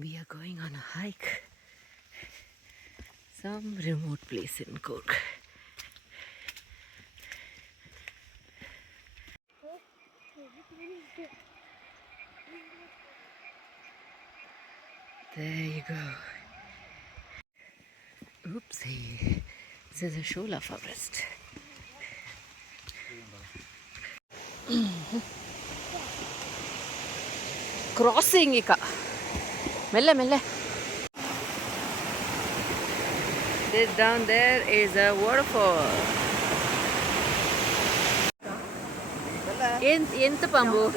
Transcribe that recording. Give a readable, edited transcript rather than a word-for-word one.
We are going on a hike. Some remote place in Cork. There you go. Oopsie. This is a shola forest. Crossing ika. Melle melle. This down there is a waterfall. Ent pambu.